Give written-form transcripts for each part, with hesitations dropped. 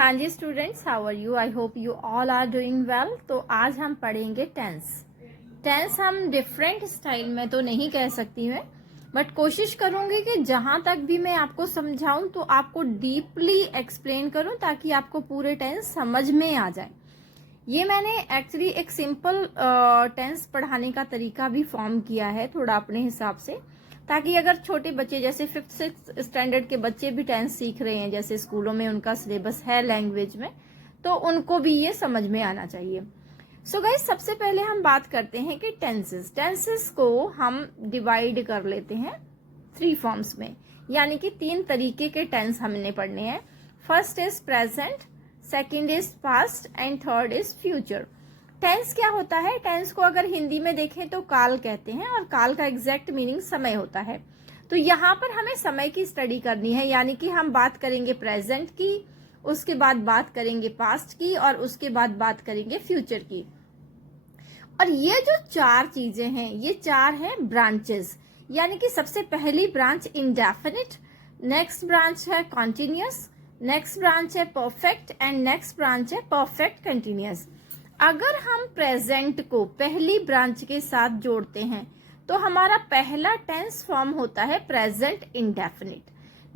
हाँ जी students, how are you? I hope you all are doing well. तो आज हम पढ़ेंगे टेंस हम डिफरेंट स्टाइल में तो नहीं कह सकती मैं, बट कोशिश करूंगी कि जहां तक भी मैं आपको समझाऊं तो आपको डीपली एक्सप्लेन करूं ताकि आपको पूरे टेंस समझ में आ जाए। ये मैंने एक्चुअली एक सिंपल टेंस पढ़ाने का तरीका भी फॉर्म किया है थोड़ा अपने हिसाब से, ताकि अगर छोटे बच्चे जैसे 5th-6th स्टैंडर्ड के बच्चे भी टेंस सीख रहे हैं, जैसे स्कूलों में उनका सिलेबस है लैंग्वेज में, तो उनको भी ये समझ में आना चाहिए। सो गाइस, सबसे पहले हम बात करते हैं कि टेंसेस को हम डिवाइड कर लेते हैं 3 फॉर्म्स में, यानी कि 3 तरीके के टेंस हमने पढ़ने हैं। First is present, second is past and third is future. Tense क्या होता है? टेंस को अगर हिंदी में देखें तो काल कहते हैं, और काल का एग्जैक्ट मीनिंग समय होता है। तो यहाँ पर हमें समय की स्टडी करनी है, यानी कि हम बात करेंगे प्रेजेंट की, उसके बाद बात करेंगे पास्ट की, और उसके बाद बात करेंगे फ्यूचर की। और ये जो 4 चीजें हैं, ये 4 हैं ब्रांचेस, यानी कि सबसे पहली ब्रांच इंडेफिनिट, नेक्स्ट ब्रांच है कॉन्टिन्यूअस, नेक्स्ट ब्रांच है परफेक्ट एंड नेक्स्ट ब्रांच है परफेक्ट कंटिन्यूअस। अगर हम प्रेजेंट को पहली ब्रांच के साथ जोड़ते हैं तो हमारा पहला टेंस फॉर्म होता है present indefinite,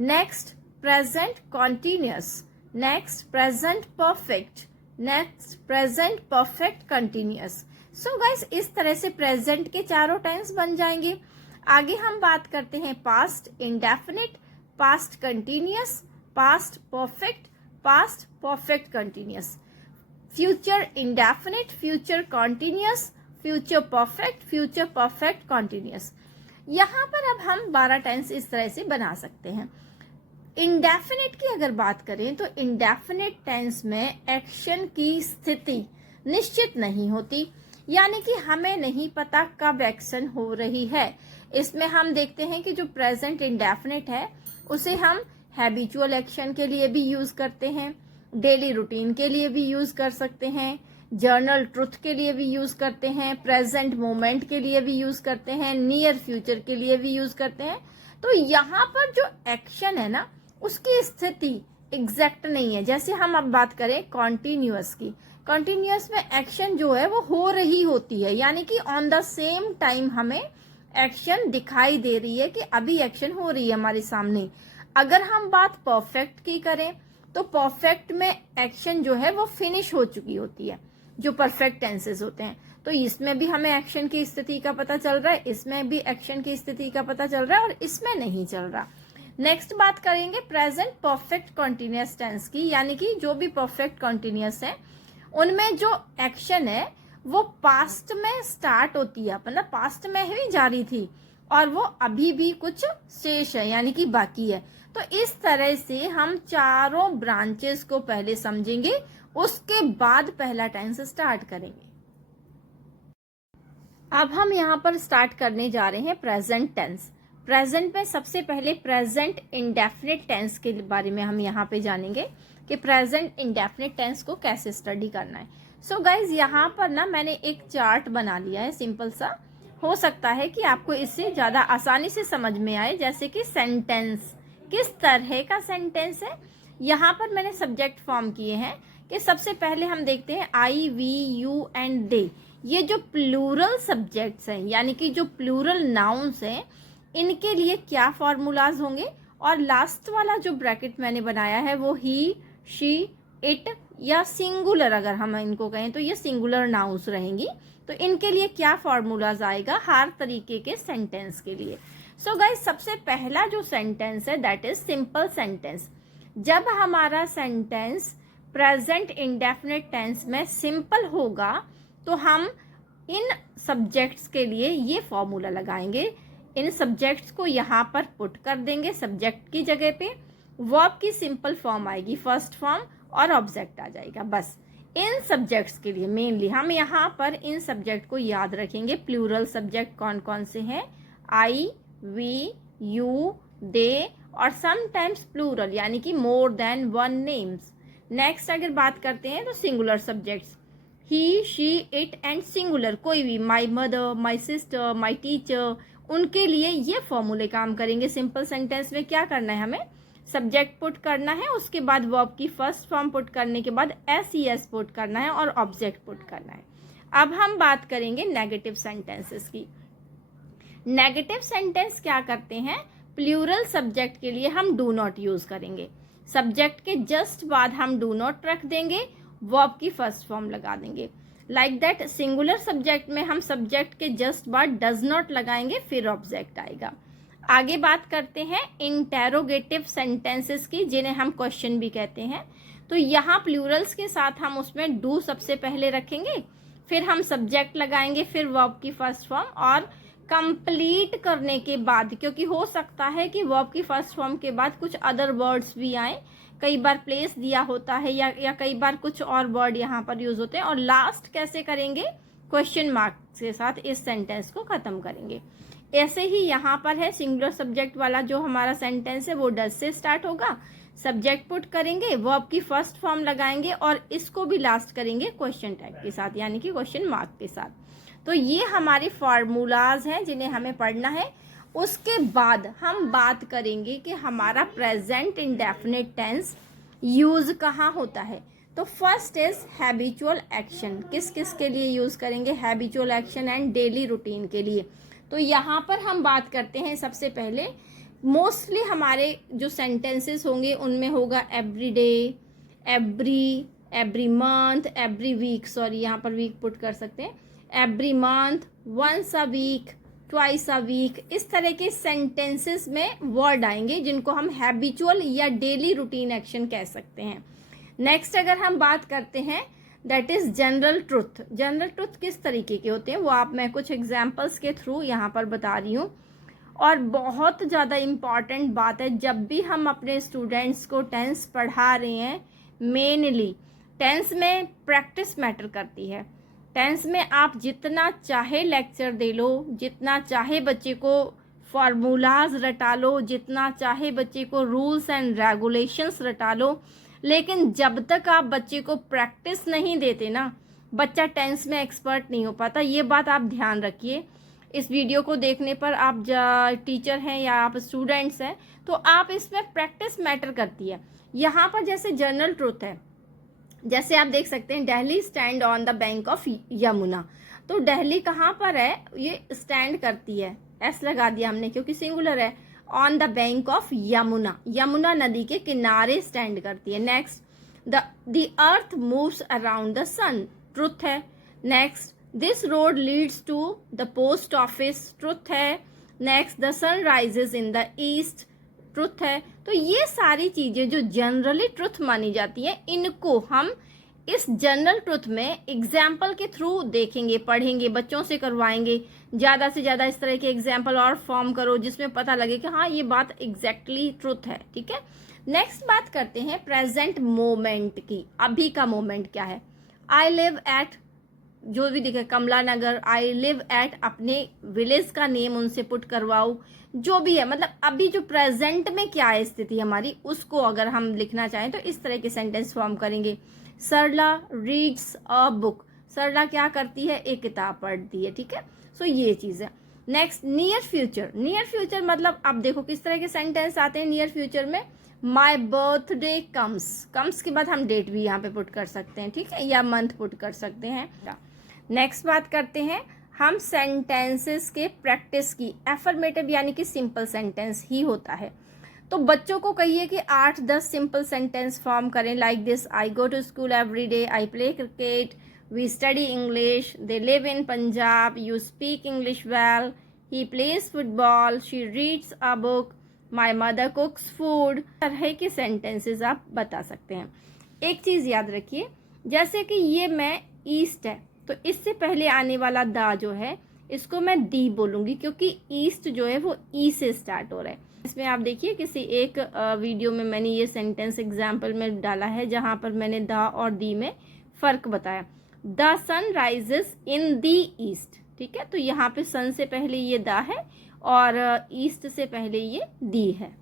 next present continuous, next present perfect, next present perfect continuous. So guys, इस तरह से प्रेजेंट के चारों टेंस बन जाएंगे। आगे हम बात करते हैं past indefinite, past continuous, past perfect, past perfect continuous, future indefinite, future continuous, future perfect continuous. यहाँ पर अब हम 12 टेंस इस तरह से बना सकते हैं। इंडेफिनिट की अगर बात करें तो इंडेफिनिट टेंस में एक्शन की स्थिति निश्चित नहीं होती, यानी कि हमें नहीं पता कब एक्शन हो रही है। इसमें हम देखते हैं कि जो प्रेजेंट इंडेफिनिट है उसे हम हैबिचुअल एक्शन के लिए भी यूज करते हैं, डेली रूटीन के लिए भी यूज कर सकते हैं, जर्नल ट्रुथ के लिए भी यूज करते हैं, प्रेजेंट मोमेंट के लिए भी यूज करते हैं, नियर फ्यूचर के लिए भी यूज करते हैं। तो यहाँ पर जो एक्शन है ना, उसकी स्थिति एग्जैक्ट नहीं है। जैसे हम अब बात करें कॉन्टिन्यूअस की, कॉन्टिन्यूअस में एक्शन जो है वो हो रही होती है, यानी कि ऑन द सेम टाइम हमें एक्शन दिखाई दे रही है कि अभी एक्शन हो रही है हमारे सामने। अगर हम बात परफेक्ट की करें तो परफेक्ट में एक्शन जो है वो फिनिश हो चुकी होती है, जो परफेक्ट टेंसेस होते हैं। तो इसमें भी हमें एक्शन की स्थिति का पता चल रहा है, इसमें भी एक्शन की स्थिति का पता चल रहा है, और इसमें नहीं चल रहा। नेक्स्ट बात करेंगे प्रेजेंट परफेक्ट कॉन्टिन्यूअस टेंस की, यानी कि जो भी परफेक्ट कॉन्टिन्यूअस है उनमें जो एक्शन है वो पास्ट में स्टार्ट होती है, मतलब पास्ट में ही जारी थी और वो अभी भी कुछ शेष है, यानी कि बाकी है। तो इस तरह से हम चारों ब्रांचेस को पहले समझेंगे, उसके बाद पहला टेंस स्टार्ट करेंगे। अब हम यहाँ पर स्टार्ट करने जा रहे हैं प्रेजेंट टेंस। प्रेजेंट में सबसे पहले प्रेजेंट इंडेफिनिट टेंस के बारे में हम यहाँ पे जानेंगे कि प्रेजेंट इंडेफिनिट टेंस को कैसे स्टडी करना है। सो गाइज, यहाँ पर ना मैंने एक चार्ट बना लिया है सिंपल सा, हो सकता है कि आपको इससे ज्यादा आसानी से समझ में आए। जैसे कि सेंटेंस किस तरह का सेंटेंस है, यहाँ पर मैंने सब्जेक्ट फॉर्म किए हैं कि सबसे पहले हम देखते हैं आई, वी, यू एंड दे। ये जो प्लूरल सब्जेक्ट्स हैं, यानी कि जो प्लूरल नाउन्स हैं, इनके लिए क्या फॉर्मूलाज होंगे। और लास्ट वाला जो ब्रैकेट मैंने बनाया है वो ही, शी, इट या सिंगुलर अगर हम इनको कहें तो ये सिंगुलर नाउन्स रहेंगी। तो इनके लिए क्या फॉर्मूलाज आएगा हर तरीके के सेंटेंस के लिए। सो गाइस, सबसे पहला जो सेंटेंस है दैट इज सिंपल सेंटेंस। जब हमारा सेंटेंस प्रेजेंट इंडेफिनिट टेंस में सिंपल होगा तो हम इन सब्जेक्ट्स के लिए ये फॉर्मूला लगाएंगे। इन सब्जेक्ट्स को यहाँ पर पुट कर देंगे सब्जेक्ट की जगह पे, वर्ब की सिंपल फॉर्म आएगी फर्स्ट फॉर्म और ऑब्जेक्ट आ जाएगा। बस इन सब्जेक्ट्स के लिए मेनली हम यहाँ पर इन सब्जेक्ट को याद रखेंगे। प्लूरल सब्जेक्ट कौन कौन से हैं? आई, वी, यू, दे, और समटाइम्स प्लूरल यानी कि more than one names. Next अगर बात करते हैं तो singular subjects he, she, it and singular कोई भी, my mother, my sister, my teacher, उनके लिए ये फॉर्मूले काम करेंगे। सिंपल सेंटेंस में क्या करना है हमें? सब्जेक्ट पुट करना है, उसके बाद वर्ब की फर्स्ट फॉर्म पुट करने के बाद एस पुट करना है और ऑब्जेक्ट पुट करना है। अब हम बात करेंगे नेगेटिव सेंटेंसेस की। नेगेटिव सेंटेंस क्या करते हैं, प्लूरल सब्जेक्ट के लिए हम डू नॉट यूज करेंगे, सब्जेक्ट के जस्ट बाद हम डू नॉट रख देंगे, वर्ब की फर्स्ट फॉर्म लगा देंगे। लाइक दैट सिंगुलर सब्जेक्ट में हम सब्जेक्ट के जस्ट बाद डज नॉट लगाएंगे, फिर ऑब्जेक्ट आएगा। आगे बात करते हैं इंटेरोगेटिव सेंटेंसेस की, जिन्हें हम क्वेश्चन भी कहते हैं। तो यहाँ प्लूरल्स के साथ हम उसमें डू सबसे पहले रखेंगे, फिर हम सब्जेक्ट लगाएंगे, फिर वर्ब की फर्स्ट फॉर्म, और कंप्लीट करने के बाद, क्योंकि हो सकता है कि वर्ब की फर्स्ट फॉर्म के बाद कुछ अदर वर्ड्स भी आए, कई बार प्लेस दिया होता है या कई बार कुछ और वर्ड यहाँ पर यूज होते हैं, और लास्ट कैसे करेंगे, क्वेश्चन मार्क के साथ इस सेंटेंस को खत्म करेंगे। ऐसे ही यहाँ पर है सिंगुलर सब्जेक्ट वाला जो हमारा सेंटेंस है वो डज से स्टार्ट होगा, सब्जेक्ट पुट करेंगे, वर्ब की फर्स्ट फॉर्म लगाएंगे और इसको भी लास्ट करेंगे क्वेश्चन टैग के साथ, यानी कि क्वेश्चन मार्क के साथ। तो ये हमारे फार्मूलाज हैं जिन्हें हमें पढ़ना है। उसके बाद हम बात करेंगे कि हमारा प्रेजेंट इंडेफिनिट टेंस यूज कहाँ होता है। तो फर्स्ट इज हैबिचुअल एक्शन, किस किस के लिए यूज करेंगे, habitual action and daily routine के लिए। तो यहाँ पर हम बात करते हैं सबसे पहले, मोस्टली हमारे जो सेंटेंसेस होंगे उनमें होगा every day, every month, every week, sorry यहाँ पर वीक पुट कर सकते हैं, every month, once a week, twice a week, इस तरह के सेंटेंसेस में वर्ड आएंगे जिनको हम हैबिचुअल या डेली रूटीन एक्शन कह सकते हैं। नेक्स्ट अगर हम बात करते हैं that is general truth. General truth किस तरीके के होते हैं वो आप मैं कुछ एग्जाम्पल्स के थ्रू यहाँ पर बता रही हूँ। और बहुत ज़्यादा इम्पॉर्टेंट बात है, जब भी हम अपने स्टूडेंट्स को टेंस पढ़ा रहे हैं, मेनली टेंस में प्रैक्टिस मैटर करती है। टेंस में आप जितना चाहे लेक्चर दे लो, जितना चाहे बच्चे को फार्मूलाज रटा लो, जितना चाहे बच्चे को रूल्स एंड रेगुलेशंस रटा लो, लेकिन जब तक आप बच्चे को प्रैक्टिस नहीं देते ना, बच्चा टेंस में एक्सपर्ट नहीं हो पाता। ये बात आप ध्यान रखिए। इस वीडियो को देखने पर आप टीचर हैं या आप स्टूडेंट्स हैं तो आप इसमें प्रैक्टिस मैटर करती है। यहाँ पर जैसे जनरल ट्रुथ है, जैसे आप देख सकते हैं Delhi stand on the bank of Yamuna. तो दिल्ली कहाँ पर है, ये स्टैंड करती है, एस लगा दिया हमने क्योंकि सिंगुलर है, on the bank of Yamuna, Yamuna नदी के किनारे स्टैंड करती है। Next the earth moves around the sun, truth है। Next this road leads to the post office, truth है। Next the sun rises in the east, truth है। तो ये सारी चीजें जो जनरली ट्रुथ मानी जाती हैं, इनको हम इस जनरल ट्रुथ में एग्जाम्पल के थ्रू देखेंगे, पढ़ेंगे, बच्चों से करवाएंगे। ज़्यादा से ज़्यादा इस तरह के एग्जाम्पल और फॉर्म करो जिसमें पता लगे कि हाँ ये बात एग्जैक्टली ट्रुथ है। ठीक है, नेक्स्ट बात करते हैं प्रेजेंट मोमेंट की। अभी का मोमेंट क्या है, आई लिव एट, जो भी दिखे, कमला नगर, आई लिव एट, अपने विलेज का नेम उनसे पुट करवाओ, जो भी है, मतलब अभी जो प्रेजेंट में क्या है स्थिति हमारी, उसको अगर हम लिखना चाहें तो इस तरह के सेंटेंस फॉर्म करेंगे। सरला रीड्स अ बुक, सरला क्या करती है, एक किताब पढ़ती है। ठीक है, सो ये चीज़ है। Next near future, near future मतलब अब देखो किस तरह के सेंटेंस आते हैं नियर फ्यूचर में, माई बर्थडे कम्स, कम्स के बाद हम डेट भी यहाँ पे पुट कर सकते हैं, ठीक है, या मंथ पुट कर सकते हैं। नेक्स्ट बात करते हैं हम सेंटेंसेस के प्रैक्टिस की। एफर्मेटिव यानी कि सिंपल सेंटेंस ही होता है, तो बच्चों को कहिए कि 8-10 सिंपल सेंटेंस फॉर्म करें, like this, I go to school every day, I play cricket, we study English, they live in Punjab, you speak English well, he plays football, she reads a book, my mother cooks food. तरह के sentences आप बता सकते हैं। एक चीज़ याद रखिए, जैसे कि ये मैं ईस्ट है तो इससे पहले आने वाला दा जो है इसको मैं दी बोलूँगी, क्योंकि ईस्ट जो है वो ई से स्टार्ट हो रहा है। इसमें आप देखिए किसी एक वीडियो में मैंने ये सेंटेंस एग्जाम्पल में डाला है जहाँ पर मैंने दा और दी में फ़र्क बताया। The sun rises in the east, ठीक है, तो यहाँ पे सन से पहले ये दा है और ईस्ट से पहले ये दी है।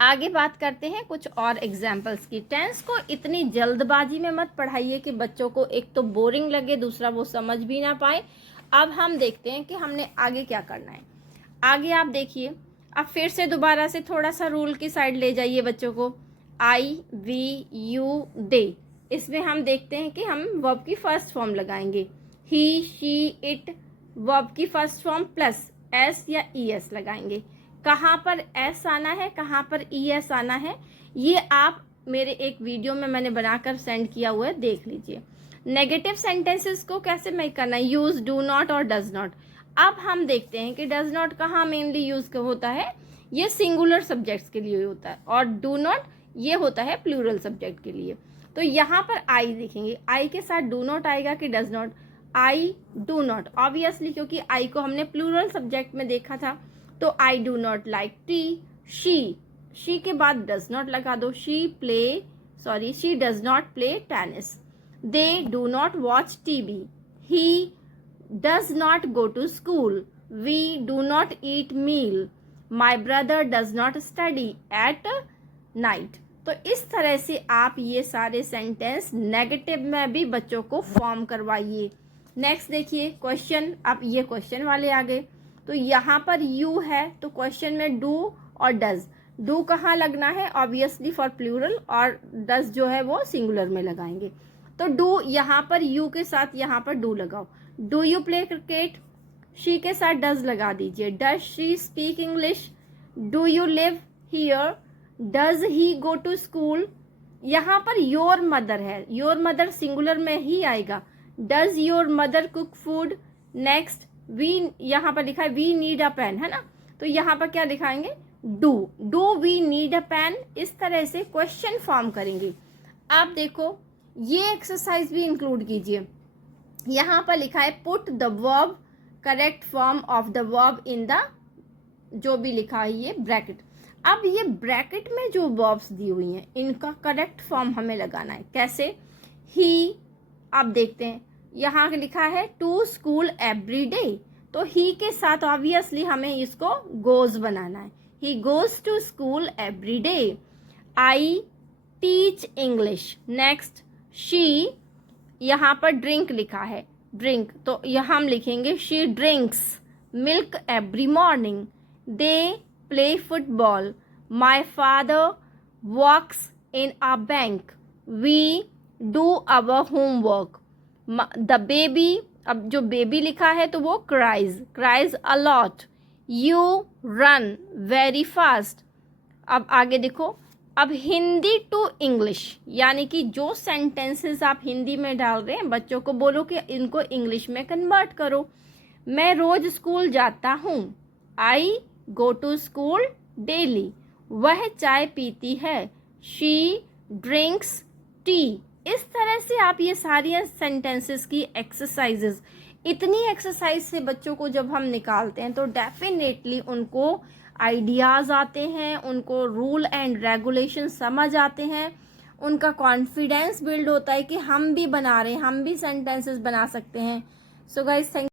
आगे बात करते हैं कुछ और एग्जाम्पल्स की। टेंस को इतनी जल्दबाजी में मत पढ़ाइए कि बच्चों को एक तो बोरिंग लगे, दूसरा वो समझ भी ना पाए। अब हम देखते हैं कि हमने आगे क्या करना है। आगे आप देखिए, अब फिर से दोबारा से थोड़ा सा रूल की साइड ले जाइए बच्चों को। आई, वी, यू, दे, इसमें हम देखते हैं कि हम वर्ब की फर्स्ट फॉर्म लगाएंगे। ही, शी, इट, वर्ब की फर्स्ट फॉर्म प्लस एस या ई एस लगाएंगे। कहाँ पर एस आना है, कहाँ पर ई एस आना है, ये आप मेरे एक वीडियो में मैंने बनाकर सेंड किया हुआ है, देख लीजिए। नेगेटिव सेंटेंसेस को कैसे मेक करना है, यूज डू नॉट और डज नॉट। अब हम देखते हैं कि डज नॉट कहाँ मेनली यूज होता है, ये सिंगुलर सब्जेक्ट्स के लिए होता है, और डू नॉट ये होता है प्लूरल सब्जेक्ट के लिए। तो यहाँ पर आई देखेंगे, आई के साथ डू नॉट आएगा कि does not, I do not, obviously क्योंकि आई को हमने प्लूरल सब्जेक्ट में देखा था। तो I do not like tea. She के बाद डज नॉट लगा दो, she does not play tennis. They do not watch TV. He does not go to school. We do not eat meal. My brother does not study at night. तो इस तरह से आप ये सारे सेंटेंस नेगेटिव में भी बच्चों को फॉर्म करवाइए। नेक्स्ट देखिए क्वेश्चन, अब ये क्वेश्चन वाले आ गए। तो यहाँ पर यू है तो क्वेश्चन में डू और डज, डू कहाँ लगना है, ऑब्वियसली फॉर प्लूरल, और डज जो है वो सिंगुलर में लगाएंगे। तो डू यहाँ पर यू के साथ यहाँ पर डू लगाओ। Do you play cricket, she के साथ डज लगा दीजिए। Does she speak English. Do you live here. Does he go to school. यहाँ पर योर मदर है, योर मदर सिंगुलर में ही आएगा। Does your mother cook food. Next we, यहाँ पर लिखा है वी नीड अ पेन, है ना, तो यहाँ पर क्या लिखाएंगे, do we need a pen. इस तरह से क्वेश्चन फॉर्म करेंगे। आप देखो ये एक्सरसाइज भी इंक्लूड कीजिए। यहाँ पर लिखा है put the verb correct form of the verb in the, जो भी लिखा है ये ब्रैकेट। अब ये ब्रैकेट में जो वर्ब्स दी हुई हैं इनका करेक्ट फॉर्म हमें लगाना है। कैसे, ही, आप देखते हैं यहाँ लिखा है टू स्कूल एवरी डे, तो ही के साथ ऑब्वियसली हमें इसको गोज बनाना है। He goes to school every day. I teach English. Next she, यहाँ पर ड्रिंक लिखा है, ड्रिंक, तो यहाँ हम लिखेंगे she drinks milk every morning. They play football. My father works in a bank. We do our homework. The baby, अब जो baby लिखा है तो वो cries a lot. You run very fast. अब आगे देखो, अब हिंदी टू इंग्लिश, यानी कि जो सेंटेंसेस आप हिंदी में डाल रहे हैं बच्चों को बोलो कि इनको इंग्लिश में कन्वर्ट करो। मैं रोज स्कूल जाता हूँ। आई गो टू स्कूल डेली। वह चाय पीती है। She drinks T. इस तरह से आप ये सारी सेंटेंसेस की एक्सरसाइजेस, इतनी एक्सरसाइज से बच्चों को जब हम निकालते हैं तो डेफिनेटली उनको आइडियाज़ आते हैं, उनको रूल एंड रेगुलेशन समझ आते हैं, उनका कॉन्फिडेंस बिल्ड होता है कि हम भी बना रहे हैं, हम भी सेंटेंसेस बना सकते हैं। So guys, thank